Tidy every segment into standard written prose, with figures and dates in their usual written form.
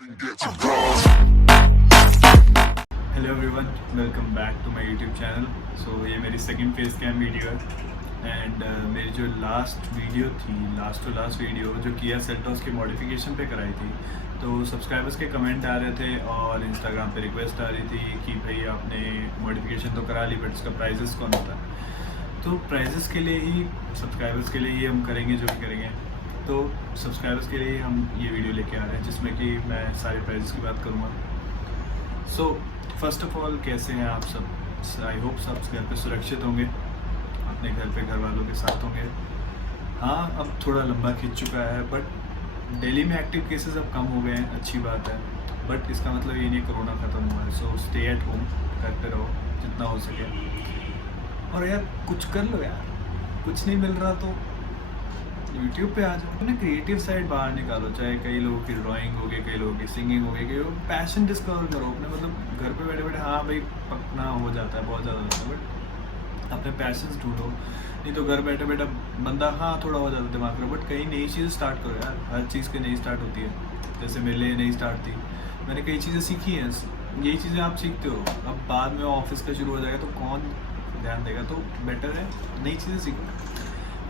Hello everyone, welcome back to my YouTube channel. So ये मेरी second face cam video है and मेरी जो लास्ट वीडियो जो किया सेल्टॉस की मॉडिफिकेशन पे कराई थी, तो सब्सक्राइबर्स के कमेंट आ रहे थे और इंस्टाग्राम पे रिक्वेस्ट आ रही थी कि भाई आपने मॉडिफिकेशन तो करा ली बट उसका प्राइजेस कौन होता है। तो प्राइजेस के लिए ही, सब्सक्राइबर्स के लिए ही हम करेंगे जो भी करेंगे। तो सब्सक्राइबर्स के लिए हम ये वीडियो लेके आ रहे हैं जिसमें कि मैं सारे प्राइजेस की बात करूँगा। सो फर्स्ट ऑफ ऑल, कैसे हैं आप सब? आई होप सब घर पे सुरक्षित होंगे, अपने घर पे घर वालों के साथ होंगे। हाँ, अब थोड़ा लंबा खिंच चुका है बट दिल्ली में एक्टिव केसेस अब कम हो गए हैं, अच्छी बात है। बट इसका मतलब ये नहीं कोरोना ख़त्म हुआ है। सो स्टे एट होम, घर पे रहो जितना हो सके। और यार कुछ कर लो यार, कुछ नहीं मिल रहा तो यूट्यूब पे आ जाओ, अपने क्रिएटिव साइड बाहर निकालो। चाहे कई लोगों की ड्राइंग हो गई, कई लोगों की सिंगिंग हो गई, कई लोग पैशन डिस्कवर करो अपने। मतलब घर पे बैठे बैठे हाँ भाई पकना हो जाता है, बहुत ज़्यादा होता है, बट अपने पैशंस ढूंढो। नहीं तो घर बैठे बैठे बंदा हाँ थोड़ा हो जाता है दिमाग में, बट कहीं नई चीज़ स्टार्ट करो यार। हर चीज़ की नई स्टार्ट होती है, जैसे मेरे लिए नई स्टार्ट थी, मैंने कई चीज़ें सीखी हैं। यही चीज़ें आप सीखते हो, अब बाद में ऑफिस का शुरू हो जाएगा तो कौन ध्यान देगा। तो बेटर है नई चीज़ें सीखो।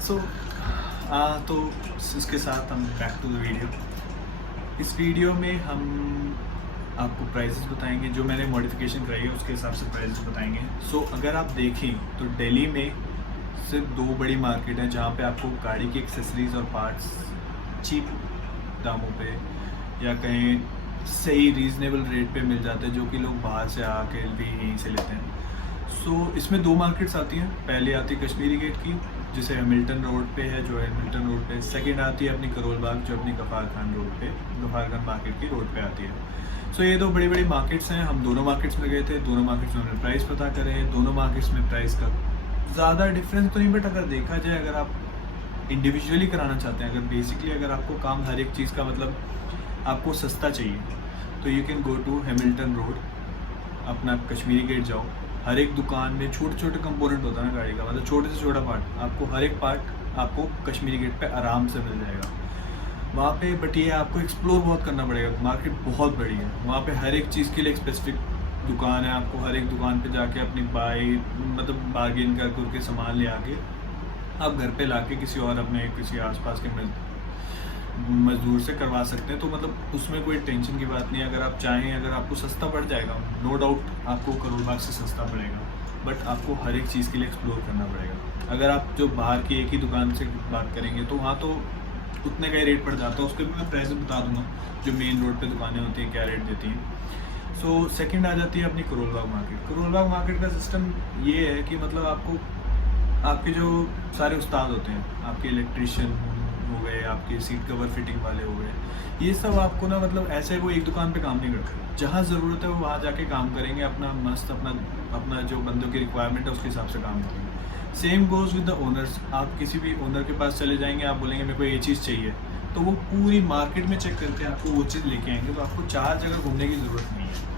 सो तो इसके साथ हम बैक टू द वीडियो। इस वीडियो में हम आपको प्राइसेस बताएंगे, जो मैंने मॉडिफिकेशन कराई है उसके हिसाब से प्राइसेस बताएंगे। सो अगर आप देखें तो दिल्ली में सिर्फ दो बड़ी मार्केट है जहाँ पे आपको गाड़ी की एक्सेसरीज़ और पार्ट्स चीप दामों पे या कहीं सही रीज़नेबल रेट पे मिल जाते हैं, जो कि लोग बाहर से आके भी यहीं से लेते हैं। सो इसमें दो मार्केट्स आती हैं। पहले आती है कश्मीरी गेट की, जिसे हैमिल्टन रोड पे है, जो हैमिल्टन रोड पे। सेकंड आती है अपनी करोल बाग, जो अपनी गफार खान रोड पे, गफार खान मार्केट की रोड पे आती है। सो ये दो बड़ी बड़ी मार्केट्स हैं। हम दोनों मार्केट्स में गए थे, दोनों मार्केट्स में हमने प्राइस पता करे। दोनों मार्केट्स में प्राइस का ज़्यादा डिफरेंस तो नहीं, बट अगर देखा जाए, अगर आप इंडिविजुअली कराना चाहते हैं, अगर बेसिकली अगर आपको काम हर एक चीज़ का मतलब आपको सस्ता चाहिए, तो you can go to Hamilton Road, अपना कश्मीरी गेट जाओ। हर एक दुकान में छोटे छोटे कंपोनेंट होता है ना गाड़ी का, मतलब छोटे से छोटा पार्ट, आपको हर एक पार्ट आपको कश्मीरी गेट पे आराम से मिल जाएगा वहाँ पे। बट ये आपको एक्सप्लोर बहुत करना पड़ेगा, मार्केट बहुत बड़ी है। वहाँ पे हर एक चीज़ के लिए एक स्पेसिफिक दुकान है, आपको हर एक दुकान पे जाके अपनी मतलब बार्गेन करके सामान ले आके आप घर पे लाके किसी और अपने किसी आसपास के मजदूर से करवा सकते हैं। तो मतलब उसमें कोई टेंशन की बात नहीं है। अगर आप चाहें, अगर आपको सस्ता पड़ जाएगा, नो डाउट आपको करोल बाग से सस्ता पड़ेगा, बट आपको हर एक चीज़ के लिए एक्सप्लोर करना पड़ेगा। अगर आप जो बाहर की एक ही दुकान से बात करेंगे तो वहाँ तो उतने का ही रेट पड़ जाता है। उसके भी मैं प्राइस बता दूँगा, जो मेन रोड पे दुकानें होती हैं क्या रेट देती हैं। सो सेकंड आ जाती है अपनी करोल बाग मार्केट। करोल बाग मार्केट का सिस्टम ये है कि मतलब आपको आपके जो सारे उस्ताद होते हैं, आपके इलेक्ट्रीशियन हो गए, आपके सीट कवर फिटिंग वाले हो गए, ये सब आपको ना मतलब ऐसे वो एक दुकान पे काम नहीं करते। जहाँ ज़रूरत है वो वहाँ जाके काम करेंगे, अपना मस्त अपना जो बंदों की रिक्वायरमेंट है उसके हिसाब से काम करेंगे। Same goes with the owners. आप किसी भी ओनर के पास चले जाएंगे, आप बोलेंगे मेरे को ये चीज़ चाहिए, तो वो पूरी मार्केट में चेक करके आपको वो चीज़ लेके आएंगे। तो आपको 4 जगह घूमने की ज़रूरत नहीं है।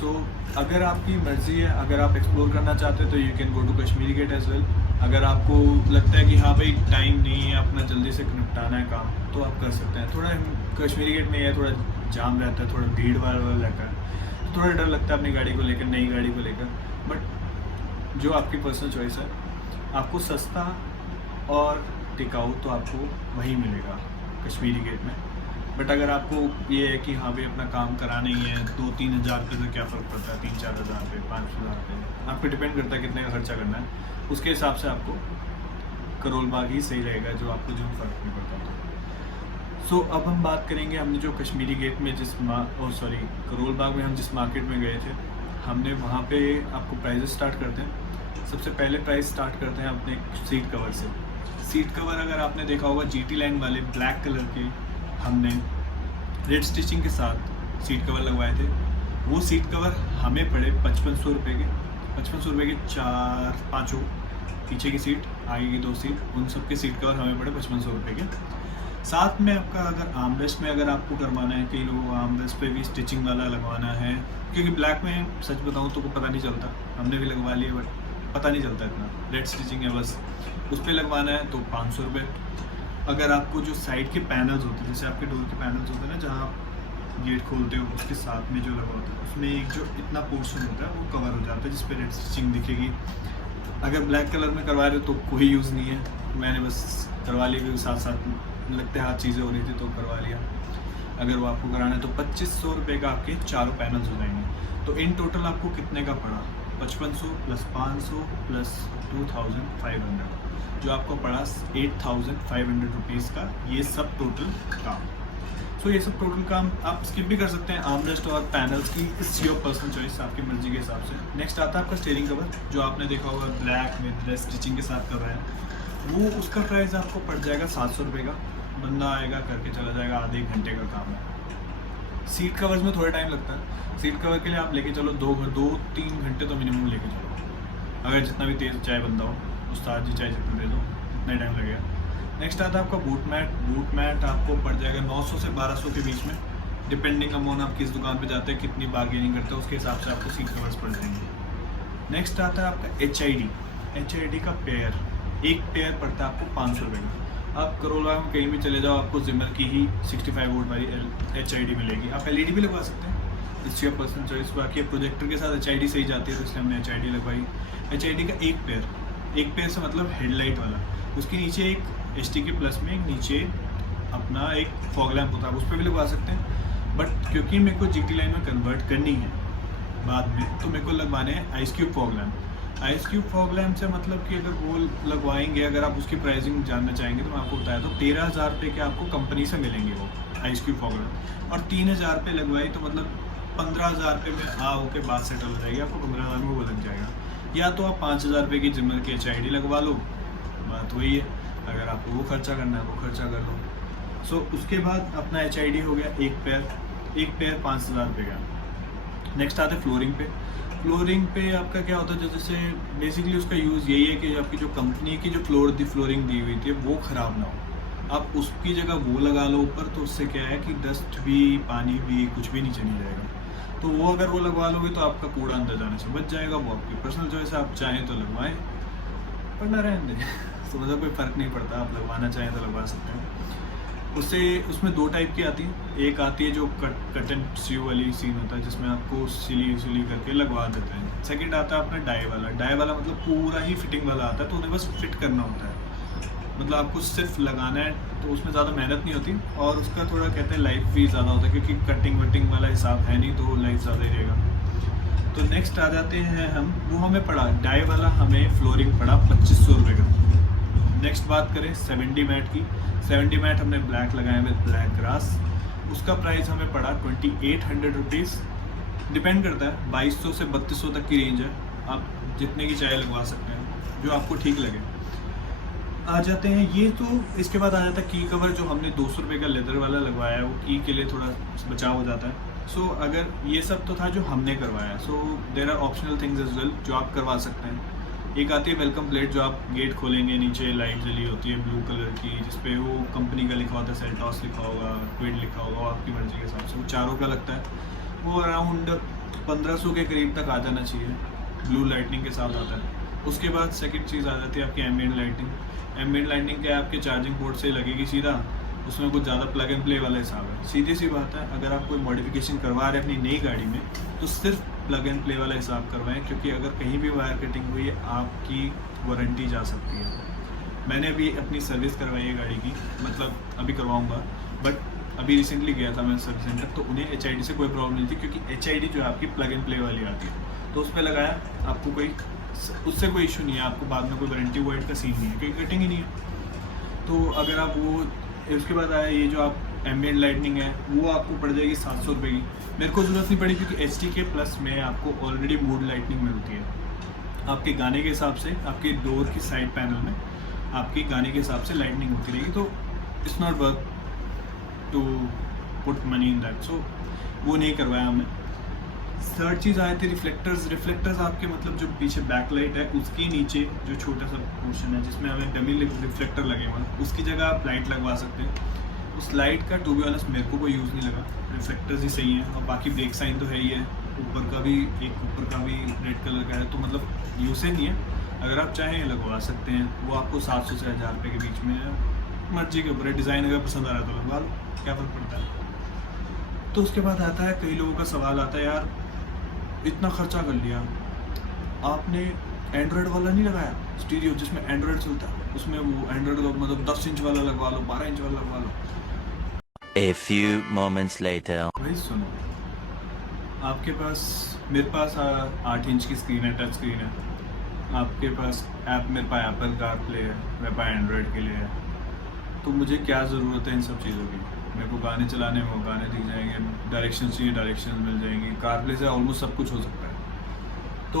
सो अगर आपकी मर्ज़ी है, अगर आप एक्सप्लोर करना चाहते हैं तो you can go to Kashmiri Gate as well. अगर आपको लगता है कि हाँ भाई टाइम नहीं है, अपना जल्दी से निपटाना है काम, तो आप कर सकते हैं। थोड़ा कश्मीरी गेट में है, थोड़ा जाम रहता है, थोड़ा भीड़ भाड़ वाला रहता है, थोड़ा डर लगता है अपनी गाड़ी को लेकर, नई गाड़ी को लेकर। बट जो आपकी पर्सनल चॉइस है, आपको सस्ता और टिकाऊ तो आपको वही मिलेगा कश्मीरी गेट में। बट अगर आपको ये है कि हाँ भाई अपना काम कराना ही है, 2-3 हज़ार रुपये से क्या फ़र्क पड़ता है, 3-4 हज़ार रुपये, 5 हज़ार रुपये, आप पे डिपेंड करता है कितने का खर्चा करना है। उसके हिसाब से आपको करोल बाग ही सही रहेगा, जो आपको जो फ़र्क नहीं पड़ता। सो अब हम बात करेंगे, हमने जो कश्मीरी गेट में करोल बाग में हम जिस मार्केट में गए थे, हमने वहाँ पे आपको प्राइजेस स्टार्ट करते हैं। सबसे पहले प्राइस स्टार्ट करते हैं अपने सीट कवर से। सीट कवर अगर आपने देखा होगा GT लाइन वाले ब्लैक कलर के, हमने रेड स्टिचिंग के साथ सीट कवर लगवाए थे। वो सीट कवर हमें पड़े 5500 रुपये के। 5500 रुपये के 4-5 पीछे की सीट, आगे की 2 सीट, उन सब के सीट कवर हमें पड़े 5500 रुपये के। साथ में आपका अगर आर्मरेस्ट में अगर आपको करवाना है, कई लोगों को आर्मरेस्ट पे भी स्टिचिंग वाला लगवाना है, क्योंकि ब्लैक में सच बताऊँ तो पता नहीं चलता, हमने भी लगवा लिया बट पता नहीं चलता इतना, रेड स्टिचिंग है बस, उस पर लगवाना है तो 500 रुपये। अगर आपको जो साइड के पैनल्स होते हैं, जैसे आपके डोर के पैनल्स होते हैं ना, जहाँ गेट खोलते हो उसके साथ में जो लगा होता है उसमें एक जो इतना पोर्शन होता है वो कवर हो जाता है जिस पर रेड स्टिचिंग दिखेगी। अगर ब्लैक कलर में करवा रहे हो तो कोई यूज़ नहीं है, मैंने बस करवा ली, भी साथ साथ लगते हाथ चीज़ें हो रही थी तो करवा लिया। अगर वो आपको कराना है तो 2500 रुपये का आपके चारों पैनल्स हो जाएंगे। तो इन टोटल आपको कितने का पड़ा, 5500 प्लस 500 प्लस 2500, जो आपको पड़ा 8500 रुपीज़ का ये सब टोटल काम। सो ये सब टोटल काम आप स्किप भी कर सकते हैं, आर्मरेस्ट और पैनल्स की इस योर पर्सनल चॉइस, आपकी मर्जी के हिसाब से। नेक्स्ट आता है आपका स्टीयरिंग कवर, जो आपने देखा होगा ब्लैक में रेड स्टिचिंग के साथ कर रहा है, वो उसका प्राइस आपको पड़ जाएगा 700 रुपये का। बंदा आएगा करके चला जाएगा, आधे एक घंटे का काम है। सीट कवर्स में थोड़ा टाइम लगता है, सीट कवर के लिए आप लेके चलो 2-3 घंटे तो मिनिमम लेके चलो, अगर जितना भी तेज़ चाहे बंदा हो, उस्ताद जी चाहे जितना दे दो इतना टाइम लगेगा। नेक्स्ट आता है आपका बूट मैट। बूट मैट आपको पड़ जाएगा 900 से 1200 के बीच में, डिपेंडिंग अमॉन आप किस दुकान पे जाते हैं, कितनी बार्गेनिंग करते हैं, उसके हिसाब से आपको सीट कवर्स पड़ जाएंगे। नेक्स्ट आता है आपका HID का पेयर, एक पेयर पड़ता है आपको 500 रुपये का। आप करोला में कहीं भी चले जाओ, आपको जिमर की ही 65 वोल्ट वाली HID मिलेगी। आप LED भी लगवा सकते हैं, इट्स योर पर्सनल चॉइस। बाकी प्रोजेक्टर के साथ HID सही जाती है तो इसलिए हमने HID लगवाई। HID का एक पेयर से मतलब हेडलाइट वाला, उसके नीचे एक HT प्लस में नीचे अपना एक फॉग लैम्प होता है, उस पर भी लगवा सकते हैं। बट क्योंकि मेरे को GT लाइन में कन्वर्ट करनी है बाद में, तो मेरे को लगवाने हैं ice cube fog lamp. Ice cube fog lamp से मतलब कि अगर वो लगवाएंगे, अगर आप उसकी प्राइसिंग जानना चाहेंगे तो मैं आपको बताया, तो 13,000 रुपये के आपको कंपनी से मिलेंगे वो आइस क्यूब फॉग लैम्प। और 3,000 रुपये लगवाई तो मतलब 15,000 रुपये में के बाद सेटल हो जाएगी, आपको 15,000 में वो लग जाएगा। या तो आप 5,000 रुपये की जिमर की HID लगवा लो, बात वही है। अगर आपको वो खर्चा करना है वो खर्चा कर लो। सो उसके बाद अपना HID हो गया एक पेयर 5,000 रुपये का। नेक्स्ट आते हैं फ्लोरिंग पे आपका क्या होता है, जैसे बेसिकली उसका यूज़ यही है कि आपकी जो कंपनी की जो फ्लोरिंग दी हुई थी वो ख़राब ना हो, आप उसकी जगह वो लगा लो ऊपर, तो उससे क्या है कि डस्ट भी पानी भी कुछ भी नीचे नहीं जाएगा। तो वो अगर वो लगवा लोगे तो आपका कूड़ा अंदर जाने से बच जाएगा। वो आपकी पर्सनल चॉइस है, आप चाहें तो लगवाएं वरना रहने दें तो मतलब कोई फ़र्क नहीं पड़ता, आप लगवाना चाहें तो लगवा सकते हैं। उसमें 2 टाइप की आती है, एक आती है जो कट एंड सीव वाली सीन होता है जिसमें आपको सिली करके लगवा देते हैं। सेकंड आता है अपना डाई वाला मतलब पूरा ही फिटिंग वाला आता है, तो उन्हें बस फिट करना होता है, मतलब आपको सिर्फ लगाना है, तो उसमें ज़्यादा मेहनत नहीं होती और उसका थोड़ा कहते हैं लाइफ भी ज़्यादा होता है, क्योंकि कटिंग वटिंग वाला हिसाब है नहीं, तो लाइफ ज़्यादा ही रहेगा। तो नेक्स्ट आ जाते हैं हम, वो हमें पड़ा डाई वाला, हमें फ्लोरिंग पड़ा 2500 रुपये का। नेक्स्ट बात करें 70 मैट की। 70 मैट हमने ब्लैक लगाए विद ब्लैक ग्रास, उसका प्राइस हमें पड़ा 2800 रुपीज़। डिपेंड करता है, 2200 से 3200 तक की रेंज है, आप जितने की चाहे लगवा सकते हैं, जो आपको ठीक लगे। आ जाते हैं ये, तो इसके बाद आ जाता है की कवर, जो हमने 200 रुपये का लेदर वाला लगवाया है, वो की के लिए थोड़ा बचाव हो जाता है। सो अगर ये सब तो था जो हमने करवाया, so there are optional things as well जो आप करवा सकते हैं। एक आती है वेलकम प्लेट, जो आप गेट खोलेंगे नीचे लाइट जली होती है ब्लू कलर की, जिसपे वो कंपनी का लिखा होता है, सेल्टॉस लिखा होगा, क्विड लिखा होगा, आपकी मर्जी के हिसाब से। वो चारों का लगता है, वो अराउंड 1500 के करीब तक आ जाना चाहिए, ब्लू लाइटनिंग के साथ आता है। उसके बाद सेकंड चीज़ आ जाती है आपकी एम्बिएंट लाइटिंग क्या है, आपके चार्जिंग पोर्ट से लगेगी सीधा, उसमें कुछ ज़्यादा प्लग एंड प्ले वाला हिसाब है। सीधी सी बात है, अगर आप कोई मॉडिफिकेशन करवा रहे हैं अपनी नई गाड़ी में, तो सिर्फ प्लग एंड प्ले वाला हिसाब करवाएं, क्योंकि अगर कहीं भी वायर कटिंग हुई है आपकी वारंटी जा सकती है। मैंने अभी अपनी सर्विस करवाई है गाड़ी की, मतलब अभी करवाऊँगा, बट अभी रिसेंटली गया था मैं सर्विस सेंटर, तो उन्हें HID से कोई प्रॉब्लम नहीं थी, क्योंकि HID जो है आपकी प्लग एंड प्ले वाली आती है, तो उस पर लगाया, आपको उससे कोई इशू नहीं है, आपको बाद में कोई वारंटी वाइड का सीन नहीं है, क्योंकि कटिंग ही नहीं है। तो अगर आप वो, उसके बाद आया ये जो आप एम्बिएंट लाइटनिंग है, वो आपको पड़ जाएगी 700 रुपये की। मेरे को ज़रूरत नहीं पड़ी, क्योंकि HT प्लस में आपको ऑलरेडी मूड लाइटनिंग मिलती है, आपके गाने के हिसाब से, आपके डोर की साइड पैनल में आपकी गाने के हिसाब से लाइटनिंग होती रहेगी, तो it's not worth to put money in that. So वो नहीं करवाया हमने। थर्ड चीज़ आए थे रिफ्लेक्टर्स आपके मतलब जो पीछे बैक लाइट है उसके नीचे जो छोटा सा पोर्शन है जिसमें हमें डमी रिफ्लेक्टर लगे हुए हैं, उसकी जगह आप लाइट लगवा सकते हैं। उस लाइट का टू बी ऑनेस्ट मेरे को कोई यूज़ नहीं लगा, रिफ्लेक्टर्स ही सही हैं, और बाकी ब्रेक साइन तो है ही है, ऊपर का भी रेड कलर का है, तो मतलब यूज़ ही नहीं है। अगर आप चाहें लगवा सकते हैं, वो आपको 700 से 1000 रुपये के बीच में है, मर्जी के ऊपर है। डिज़ाइन अगर पसंद आ रहा है तो लगवा लो, क्या फ़र्क पड़ता है। तो उसके बाद आता है, कई लोगों का सवाल आता है, यार इतना खर्चा कर लिया आपने, एंड्रॉयड वाला नहीं लगाया स्टीरियो जिसमें एंड्रॉयड चलता है, उसमें वो एंड्रॉयड का मतलब 10 इंच वाला लगवा लो, 12 इंच वाला लगवा लो। A few moments later. भाई सुनो, आपके पास, मेरे पास 8 इंच की स्क्रीन है, टच स्क्रीन है, आपके पास मेरे पास एप्पल कारप्ले है, मेरे पास एंड्रॉयड के लिए है, तो मुझे क्या ज़रूरत है इन सब चीज़ों की? मेरे को गाने चलाने में गाने दिख जाएंगे, डायरेक्शन चाहिए डायरेक्शन मिल जाएंगी, कारप्ले से ऑलमोस्ट सब कुछ हो सकता है। तो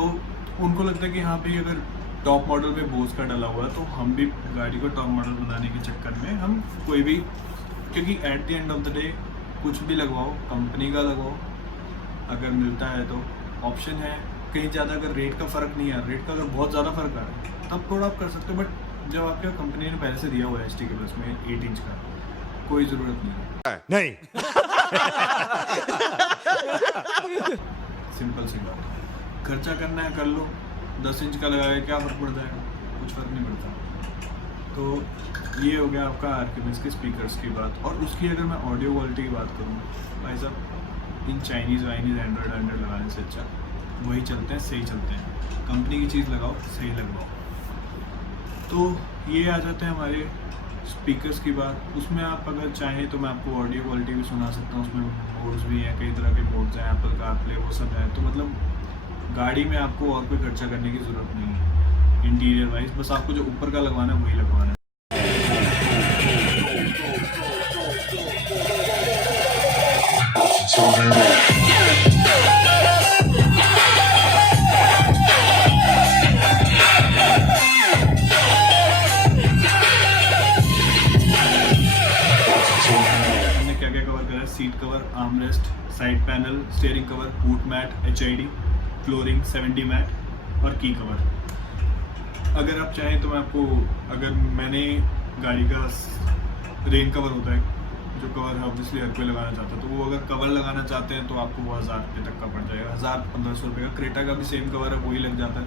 उनको लगता है कि हाँ भाई अगर टॉप मॉडल में बोस का डला हुआ है तो हम भी गाड़ी को टॉप मॉडल बनाने के चक्कर में हम कोई भी, क्योंकि at the end of the day कुछ भी लगवाओ, कंपनी का लगवाओ, अगर मिलता है तो ऑप्शन है। कहीं ज़्यादा अगर रेट का फ़र्क नहीं है, रेट का अगर बहुत ज़्यादा फ़र्क आ रहा है तब थोड़ा आप कर सकते हो, बट जब आपके कंपनी ने पहले से दिया हुआ है ST के प्लस में 8 इंच का, कोई ज़रूरत नहीं है। सिंपल सी बात, खर्चा करना है कर लो, 10 इंच का लगाए क्या फ़र्क पड़ जाएगा? कुछ फ़र्क नहीं पड़ता। तो ये हो गया आपका आर्किमिस के स्पीकर्स की बात। और उसकी अगर मैं ऑडियो क्वालिटी की बात करूँ, भाई साहब इन चाइनीज़ वाइनीज़ एंड्रॉयड लगाने से अच्छा वही चलते हैं, सही चलते हैं। कंपनी की चीज़ लगाओ, सही लगवाओ। तो ये आ जाते हैं हमारे स्पीकर्स की बात। उसमें आप अगर चाहें तो मैं आपको ऑडियो क्वालिटी भी सुना सकता हूँ, उसमें मोड्स भी हैं, कई तरह के मोड्स हैं, एप्पल कारप्ले वो सब है। तो मतलब गाड़ी में आपको और कोई खर्चा करने की ज़रूरत नहीं है इंटीरियर वाइज, बस आपको जो ऊपर का लगवाना है वही लगवाना है। हमने क्या क्या कवर करा है? Seat cover, armrest, side panel, steering cover, boot mat, HID, flooring, 70 mat और की कवर। अगर आप चाहें तो मैं आपको, अगर मैंने गाड़ी का रेन कवर होता है जो कवर है ऑब्वियसली हर कोई लगाना चाहता है, तो वो अगर कवर लगाना चाहते हैं तो आपको वो 1000 रुपये तक का पड़ जाएगा, 1000-1500 रुपये का। क्रेटा का भी सेम कवर है, वही लग जाता है,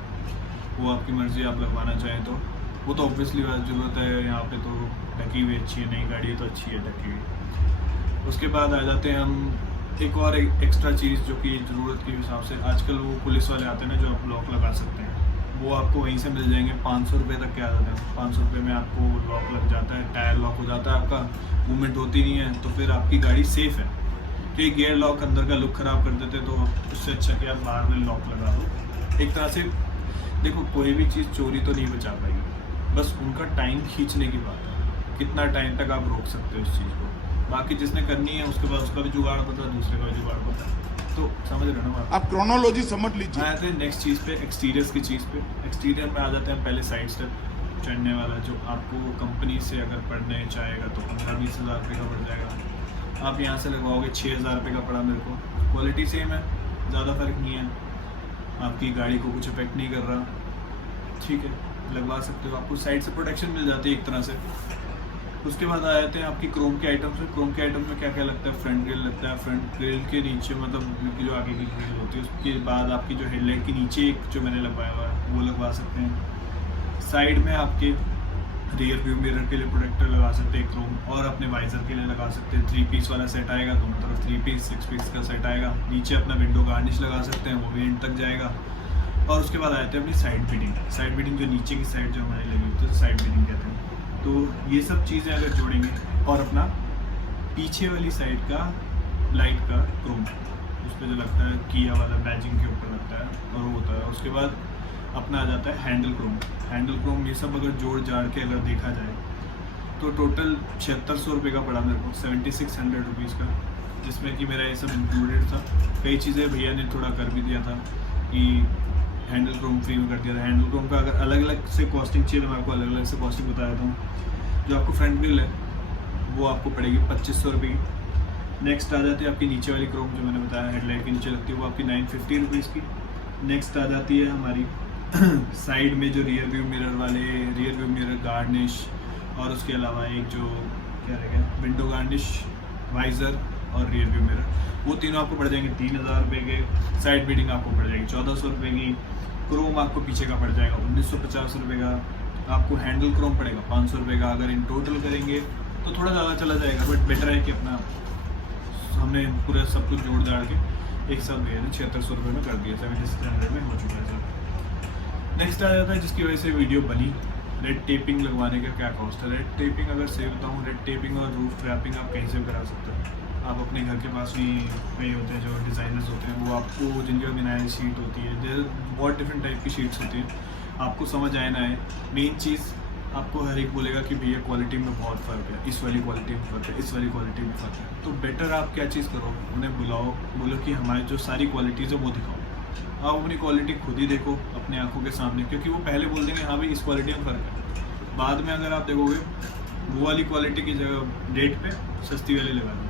वो आपकी मर्ज़ी, आप लगवाना चाहें तो। वो तो ऑब्वियसली ज़रूरत है, यहाँ पे तो ढकी हुई अच्छी है, नई गाड़ी है तो अच्छी है ढकी हुई। उसके बाद आ जाते हैं हम एक और एक्स्ट्रा चीज़ जो कि ज़रूरत के हिसाब से, आजकल वो पुलिस वाले आते हैं ना जो आप लॉक लगा सकते हैं, वो आपको वहीं से मिल जाएंगे। 500 रुपये तक के आ जाते हैं, 500 रुपये में आपको लॉक लग जाता है, टायर लॉक हो जाता है, आपका मूवमेंट होती नहीं है, तो फिर आपकी गाड़ी सेफ़ है। कि गियर लॉक अंदर का लुक ख़राब कर देते, तो उससे अच्छा कि आप बाहर में लॉक लगा दो। एक तरह से देखो, कोई भी चीज़ चोरी तो नहीं बचा पाएगी, बस उनका टाइम खींचने की बात है, कितना टाइम तक आप रोक सकते हो उस चीज़ को। बाकी जिसने करनी है उसके बाद उसका भी जुगाड़ पता है, दूसरे का भी जुगाड़ पता है, तो समझ रहे हो ना आप क्रोनोलॉजी समझ लीजिए। आते हैं नेक्स्ट चीज़ पे, एक्सटीरियर्स की चीज़ पे। एक्सटीरियर में आ जाते हैं पहले साइड स्टेप चढ़ने वाला, जो आपको कंपनी से अगर पड़ने चाहेगा तो 15-20 हज़ार रुपये का पड़ जाएगा। आप यहाँ से लगवाओगे 6000 रुपये का पड़ा मेरे को। क्वालिटी सेम है, ज़्यादा फ़र्क नहीं है, आपकी गाड़ी को कुछ इफेक्ट नहीं कर रहा, ठीक है, लगवा सकते हो। आपको साइड से प्रोटेक्शन मिल जाती है एक तरह से। उसके बाद आ जाते हैं आपकी क्रोम के आइटम्स में। क्रोम के आइटम में क्या क्या लगता है? फ्रंट ग्रिल लगता है, फ्रंट ग्रिल के नीचे मतलब जो आगे की ग्रिल होती है, उसके बाद आपकी जो हेडलाइट के नीचे एक जो मैंने लगवाया हुआ है वो लगवा सकते हैं। साइड में आपके रियर व्यू मिरर के लिए प्रोटेक्टर लगा सकते हैं क्रोम, और अपने वाइजर के लिए लगा सकते हैं। 3 पीस वाला सेट आएगा, दोनों तरफ 3 पीस 6 पीस का सेट आएगा। नीचे अपना विंडो गार्निश लगा सकते हैं, वो भी एंड तक जाएगा। और उसके बाद आते हैं अपनी साइड बीडिंग। साइड बीडिंग जो नीचे की साइड जो हमारी लगी होती है तो साइड बीडिंग कहते हैं। तो ये सब चीज़ें अगर जोड़ेंगे, और अपना पीछे वाली साइड का लाइट का क्रोम, उस पर जो लगता है किया वाला बैजिंग के ऊपर लगता है और वो होता है। उसके बाद अपना आ जाता है हैंडल क्रोम। हैंडल क्रोम ये सब अगर जोड़ जाड़ के अगर देखा जाए तो टोटल 7600 रुपये का पड़ा मेरे को, 7600 रुपीज़ का, जिसमें कि मेरा ये सब इंक्लूडेड था। कई चीज़ें भैया ने थोड़ा कर भी दिया था कि हैंडल क्रोम फ्री में कर दिया था। हैंडल क्रोम का अगर अलग अलग से कॉस्टिंग चाहिए तो मैं आपको अलग अलग से कॉस्टिंग बता देता हूँ। जो आपको फ्रंट ग्रिल है वो आपको पड़ेगी 2500 रुपये की। नेक्स्ट आ जाती है आपकी नीचे वाली क्रोम जो मैंने बताया हेडलाइट के नीचे लगती है, वो आपकी 950 रुपीज़ की। नेक्स्ट आ जाती है हमारी साइड में जो रियर व्यू मिरर गार्निश, और उसके अलावा एक जो क्या रहेगा विंडो गार्निश, वाइज़र और रियर व्यू मिरर, वो तीनों आपको पड़ जाएंगे 3000 रुपये के। साइड बीडिंग आपको पड़ जाएगी 1400 रुपये की। क्रोम आपको पीछे का पड़ जाएगा 1950 रुपये का। आपको हैंडल क्रोम पड़ेगा 500 रुपये का। अगर इन टोटल करेंगे तो थोड़ा ज़्यादा चला जाएगा, बट बेटर है कि अपना हमने पूरा सब कुछ जोड़ जाड़ के एक साथ भैया ने 7600 रुपये में कर दिया, 7600 में हो चुका है सर। नेक्स्ट आ जाता है जिसकी वजह से वीडियो बनी, रेड टेपिंग लगवाने का क्या कॉस्ट है। रेड टेपिंग अगर से बताऊँ, रेड टेपिंग और रूफ रैपिंग आप कहीं से भी करा सकते हो। आप अपने घर के पास भी वही होते हैं जो डिज़ाइनर्स होते हैं, वो आपको जिनके बिनाई शीट होती है, बहुत डिफरेंट टाइप की शीट्स होती हैं, आपको समझ आए ना आए, मेन चीज़ आपको हर एक बोलेगा कि भैया क्वालिटी में बहुत फ़र्क है, इस वाली क्वालिटी में फ़र्क है, इस वाली क्वालिटी में फ़र्क है। तो बेटर आप क्या चीज़ करो, उन्हें बुलाओ, बोलो कि हमारी जो सारी क्वालिटीज़ है वो दिखाओ। आप अपनी क्वालिटी खुद ही देखो अपने आंखों के सामने, क्योंकि वो पहले बोल देंगे हाँ भाई इस क्वालिटी में फ़र्क है। बाद में अगर आप देखोगे वो वाली क्वालिटी की जगह रेट पे सस्ती वाली लगा दो।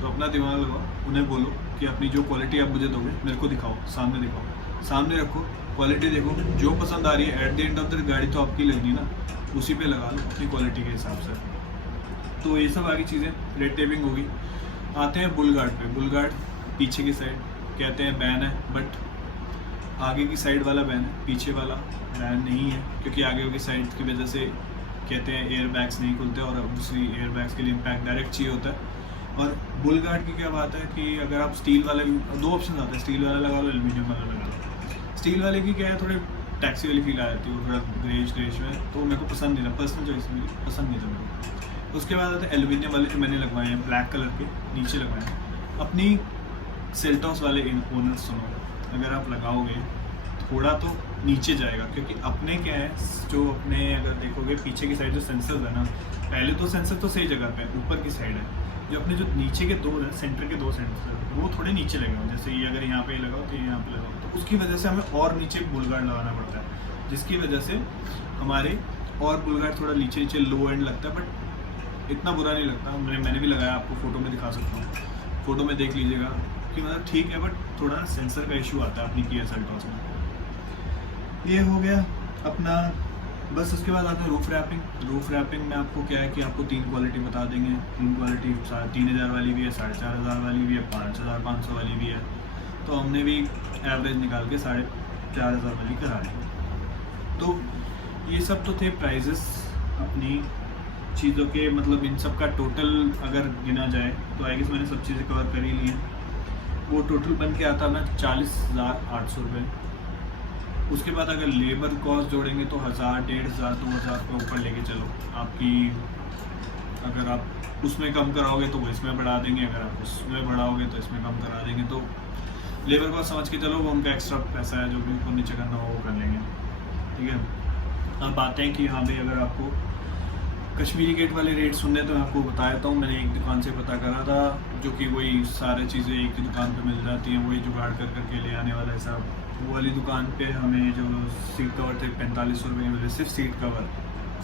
तो अपना दिमाग लगाओ, उन्हें बोलो कि अपनी जो क्वालिटी आप मुझे दोगे मेरे को दिखाओ, सामने दिखाओ, सामने रखो, क्वालिटी देखो, जो पसंद आ रही है at the end of the गाड़ी तो आपकी लगनी ना, उसी पे लगा लो अपनी क्वालिटी के हिसाब से। तो ये सब आगे चीज़ें, रेड टेपिंग होगी। आते हैं बुल गार्ड पे। बुल गार्ड पीछे की साइड कहते हैं बैन है, बट आगे की साइड वाला बैन है, पीछे वाला बैन नहीं है, क्योंकि आगे की साइड की वजह से कहते हैं एयर बैग्स नहीं खुलते और दूसरी एयर बैग्स के लिए इम्पैक्ट डायरेक्ट चाहिए होता है। और बुल गार्ड की क्या बात है कि अगर आप स्टील वाला, दो ऑप्शन आते हैं, स्टील वाला लगा लो, एल्यूमिनियम वाला लगा लो। स्टील वाले की क्या है, थोड़े टैक्सी वाली फील आ जाती है, वो थोड़ा ग्रेश में, तो मेरे को पसंद नहीं था, पर्सनल चॉइस मेरी पसंद नहीं था मेरे को। उसके बाद आते हैं एल्यूमिनियम वाले जो मैंने लगवाए हैं, ब्लैक कलर के नीचे लगवाए हैं। अपनी सेल्टॉस वाले ओनर्स सुनो, अगर आप लगाओगे थोड़ा तो नीचे जाएगा, क्योंकि अपने क्या है जो अपने अगर देखोगे पीछे की साइड जो सेंसर है ना, पहले तो सेंसर तो सही जगह पे है, ऊपर की साइड है, जो अपने जो नीचे के दो है, सेंटर के दो सेंसर वो थोड़े नीचे लगे हुए, जैसे ये अगर यहाँ पे लगाओ तो यहाँ पे लगाओ, तो उसकी वजह से हमें और नीचे बुल गार्ड लगाना पड़ता है, जिसकी वजह से हमारे और बुल गार्ड थोड़ा नीचे नीचे लो एंड लगता है, बट इतना बुरा नहीं लगता। मैंने भी लगाया, आपको फ़ोटो में दिखा सकता हूँ, फ़ोटो में देख लीजिएगा कि मतलब ठीक है, बट थोड़ा सेंसर का इशू आता है अपनी किया सेल्टॉस में। ये हो गया अपना, बस उसके बाद आता है रूफ रैपिंग। रूफ रैपिंग में आपको क्या है कि आपको 3 क्वालिटी बता देंगे, 3 क्वालिटी 3500 वाली भी है, 4500 वाली भी है, 5500 वाली भी है। तो हमने भी एवरेज निकाल के 4500 वाली करा ली। तो ये सब तो थे प्राइजेस अपनी चीज़ों के, मतलब इन सब का टोटल अगर गिना जाए तो आई गेस मैंने सब चीज़ें कवर कर ही ली हैं। वो टोटल बन के आता है 40,800 रुपये। उसके बाद अगर लेबर कॉस्ट जोड़ेंगे तो 1000, 1500, 2000 के ऊपर लेके चलो आपकी। अगर आप उसमें कम कराओगे तो वो इसमें बढ़ा देंगे, अगर आप उसमें बढ़ाओगे तो इसमें कम करा देंगे। तो लेबर कॉस्ट समझ के चलो, वो उनका एक्स्ट्रा पैसा है जो भी ऊपर नीचे करना हो वो कर लेंगे, ठीक है। अब बातें हैं कि हाँ भाई अगर आपको कश्मीरी गेट वाले रेट सुनने तो मैं आपको बता देता हूँ। मैंने एक दुकान से पता करा था, जो कि वही सारी चीज़ें एक ही दुकान पे मिल जाती हैं, वही जुगाड़ कर करके ले आने वाला हिसाब। वो वाली दुकान पे हमें जो सीट कवर थे 4500 रुपये के मिले, सिर्फ सीट कवर,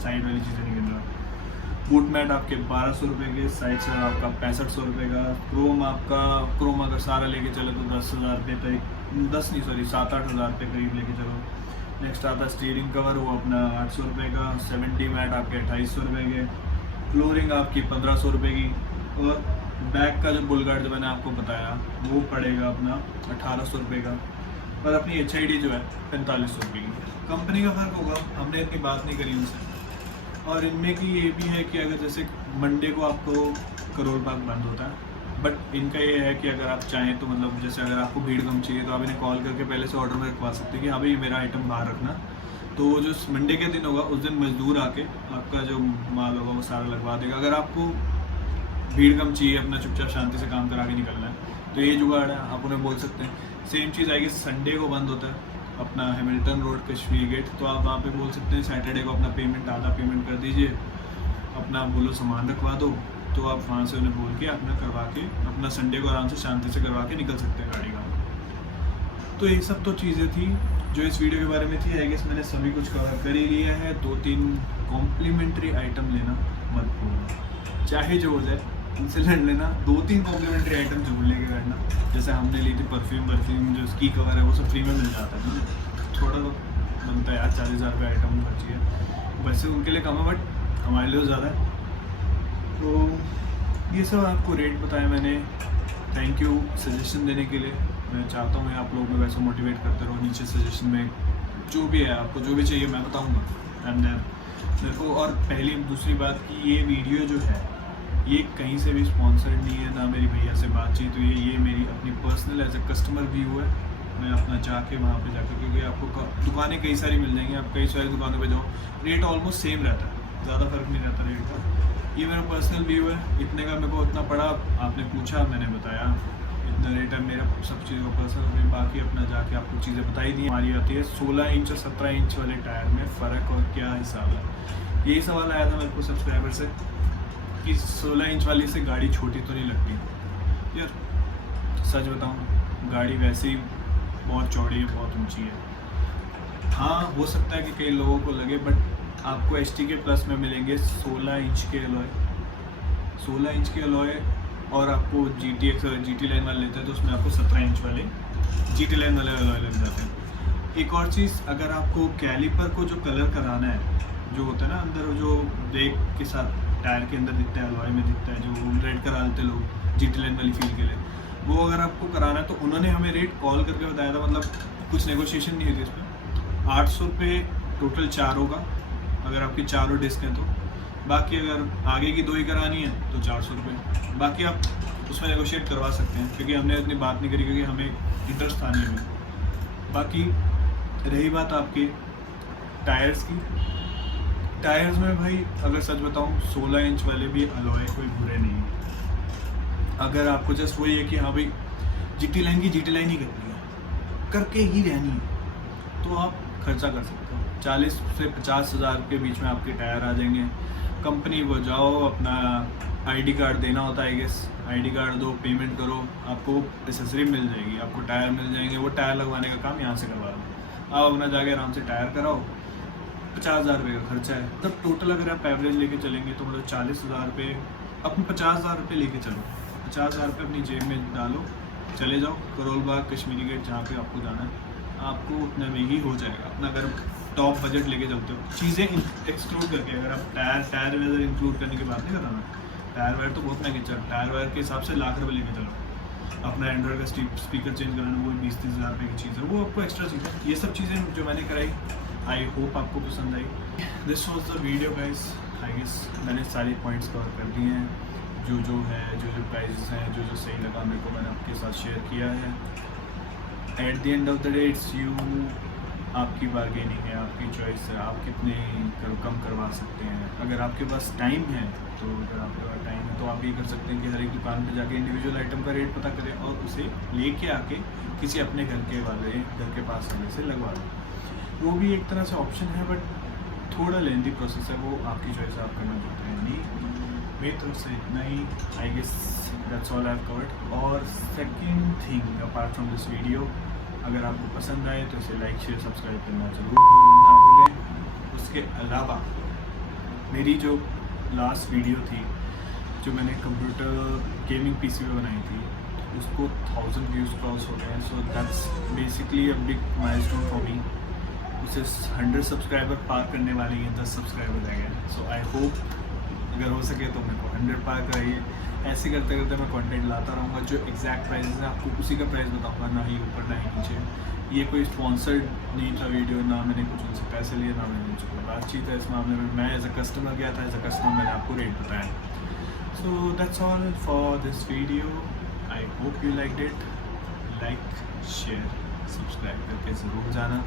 साइड वाली चीज़ें नहीं गिन रहा। बूट मैट आपके 1200 रुपये के, साइड से आपका 6500 रुपये का। क्रोम अगर सारा लेके चले तो 10,000 रुपये तक, 10 नहीं सॉरी 7-8 हज़ार रुपये करीब लेके चलो। नेक्स्ट आता है स्टीयरिंग कवर, वो अपना 800 रुपये का। 70 मैट आपके 2800 रुपये के। फ्लोरिंग आपकी 1500 रुपये की। और बैक का जो बुल गार्ड जो मैंने आपको बताया वो पड़ेगा अपना 1800 रुपये का। और अपनी HID जो है 4500 रुपये की। कंपनी का फ़र्क होगा, हमने इतनी बात नहीं करी उनसे। और इनमें की ये भी है कि अगर जैसे मंडे को आपको करोल बाग बंद होता है, बट इनका ये है कि अगर आप चाहें तो मतलब जैसे अगर आपको भीड़ कम चाहिए तो आप इन्हें कॉल करके पहले से ऑर्डर में रखवा सकते हैं कि हाँ भाई मेरा आइटम बाहर रखना। तो वो जो मंडे के दिन होगा उस दिन मजदूर आके आपका जो माल होगा वो सारा लगवा देगा। अगर आपको भीड़ कम चाहिए, अपना चुपचाप शांति से काम करा के निकलना है, तो ये जुगाड़ है, आप उन्हें बोल सकते हैं। सेम चीज़ आएगी, संडे को बंद होता है अपना हैमिल्टन रोड कश्मीरी गेट, तो आप वहाँ पे बोल सकते हैं सैटरडे को अपना पेमेंट, आधा पेमेंट कर दीजिए, अपना बोलो सामान रखवा दो, तो आप वहाँ से उन्हें बोल के अपना करवा के अपना संडे को आराम से शांति से करवा के निकल सकते हैं गाड़ी का। तो ये सब तो चीज़ें थी जो इस वीडियो के बारे में थी। आई गेस मैंने सभी कुछ कवर कर ही लिया है। 2-3 कॉम्प्लीमेंट्री आइटम लेना मत भूलना, चाहे जो हो जाए उनसे लड़ लेना। 2-3 कॉम्प्लीमेंट्री आइटम जरूर लेके करना। जैसे हमने ली थी परफ्यूम जो स्की कवर है वो सब फ्री में मिल जाता है ना, थोड़ा तो बनता है यार, 40,000 रुपये आइटम बची है। वैसे उनके लिए कम है बट हमारे लिए ज़्यादा है। तो ये सब आपको रेट बताया मैंने। थैंक यू सजेशन देने के लिए। मैं चाहता हूँ आप लोग वैसे मोटिवेट करते रहो, नीचे सजेशन में जो भी है, आपको जो भी चाहिए मैं बताऊँगा। एंड मेरे को और पहली दूसरी बात कि ये वीडियो जो है ये कहीं से भी स्पॉन्सर्ड नहीं है, ना मेरी भैया से बातचीत हुई है, ये मेरी अपनी personal as a customer view है। मैं अपना जाके वहाँ पे जाकर, क्योंकि आपको दुकानें कई सारी मिल जाएंगी, आप कई सारी दुकानों पे जाओ, रेट ऑलमोस्ट सेम रहता है, ज़्यादा फ़र्क नहीं रहता रेट का। ये मेरा पर्सनल व्यू है, इतने का मेरे को इतना पड़ा, आपने पूछा मैंने बताया, इतना रेट है मेरा, सब चीज़ों का पर्सनल में। बाकी अपना जाके आपको चीज़ें बताई दी। हमारी आती है 16 इंच और 17 इंच वाले टायर में फ़र्क और क्या हिसाब है। यही सवाल आया था मेरे को सब्सक्राइबर से कि 16 इंच वाली से गाड़ी छोटी तो नहीं लगती। यार सच बताऊँ, गाड़ी वैसे ही बहुत चौड़ी है, बहुत ऊंची है। हाँ हो सकता है कि कई लोगों को लगे, बट आपको STK प्लस में मिलेंगे 16 इंच के अलॉय, 16 इंच के अलॉय। और आपको GT लाइन वाले लेते हैं तो उसमें आपको 17 इंच वाले GT लाइन वाले अलॉय लग जाते हैं। एक और चीज़, अगर आपको कैलिपर को जो कलर कराना है, जो होता है ना अंदर जो ब्रेक के साथ टायर के अंदर दिखता है, अलॉय में दिखता है, जो रेड करा लेते लोग GT लाइन वाली फील के लिए, वो अगर आपको कराना है तो उन्होंने हमें रेट कॉल करके बताया था, मतलब कुछ नेगोशिएशन नहीं हुई थी इसमें। 800 रुपये टोटल चारों का, अगर आपकी चारों डिस्क हैं तो। बाकी अगर आगे की 2 ही करानी है तो 400 रुपये। बाकी आप उसमें नेगोशिएट करवा सकते हैं, क्योंकि हमने इतनी बात नहीं करी, क्योंकि हमें इंटरेस्ट था नहीं में। बाकी रही बात आपके टायर्स की, टायर्स में भाई अगर सच बताऊँ 16 इंच वाले भी अलॉय कोई बुरे नहीं है। अगर आपको जस्ट वही है कि हाँ भाई GT लाइन की GT लाइन ही करनी है, करके ही रहनी है, तो आप खर्चा कर सकते हो। 40 से 50 हज़ार के बीच में आपके टायर आ जाएंगे। कंपनी को जाओ, अपना ID कार्ड देना होता है, गेस ID कार्ड दो, पेमेंट करो, आपको एसेसरी मिल जाएगी, आपको टायर मिल जाएंगे। वो टायर लगवाने का काम यहाँ से करवा लो, आप अपना जाके आराम से टायर कराओ। 50,000 रुपये का खर्चा है। तब टोटल अगर आप एवरेज लेके चलेंगे तो मतलब 40,000 रुपये, अपने 50,000 रुपये लेके चलो, 50,000 रुपये अपनी जेब में डालो, चले जाओ करोल बाग, कश्मीरी गेट, जहाँ पे आपको जाना है, आपको उतने में ही हो जाएगा। अपना अगर टॉप बजट लेके चलते हो, चीज़ें एक्सक्लूड करके, अगर आप टायर वेयर इंक्लूड करने की बात नहीं कर रहा मैं, टायर वायर तो बहुत महंगे चल, टायर वायर के हिसाब से लाख रुपये लेके चलो। अपना एंड्रॉयड का स्पीकर चेंज कराना, वो 20-30 हज़ार रुपये की चीज़ है, वो आपको एक्स्ट्रा चीज़ है। ये सब चीज़ें जो मैंने कराई, आई होप आपको पसंद आई। This was the video guys. I guess मैंने सारे पॉइंट्स कवर कर दिए हैं, जो है, जो प्राइजेस हैं, जो सही लगा मेरे को, मैंने आपके साथ शेयर किया है। At the end of the day it's you, आपकी बार्गेनिंग है, आपकी चॉइस है, आप कितने कम करवा सकते हैं। अगर आपके पास टाइम है तो, अगर आपके पास टाइम है तो आप ये कर सकते हैं कि हर एक दुकान पर जाके इंडिविजुअल आइटम का रेट पता करें और उसे लेके आके किसी अपने घर के पास वाले से लगवा लें। वो भी एक तरह से ऑप्शन है, बट थोड़ा लेंथी प्रोसेस है, वो आपकी चॉइस आप करना चाहते हैं। नहीं, मेरी तरफ से इतना ही। I guess that's all I have covered. और second thing apart from this video, अगर आपको पसंद आए तो इसे लाइक शेयर सब्सक्राइब करना जरूर ना भूलें। उसके अलावा मेरी जो लास्ट वीडियो थी, जो मैंने कंप्यूटर गेमिंग PC पे बनाई थी, उसको 1000 व्यूज़ क्रॉस हो गए हैं। So that's basically a big milestone for me. उसे 100 सब्सक्राइबर पार करने वाली हैं, 10 सब्सक्राइबर रह गए। सो आई होप अगर हो सके तो मेरे को 100 पार कराइए। ऐसे करते करते मैं कंटेंट लाता रहूँगा। जो एग्जैक्ट प्राइस है आपको उसी का प्राइस बताऊँगा, ना ही ऊपर ना ही नीचे। ये कोई स्पॉन्सर्ड नहीं था वीडियो, ना मैंने कुछ उनसे पैसे लिए, ना मैंने उनसे कोई बातचीत है इस मामले में। मैं एज अ कस्टमर गया था, एज अ कस्टमर मैंने आपको रेट बताया। So that's all for this video. I hope you like it. Like share subscribe करके ज़रूर जाना।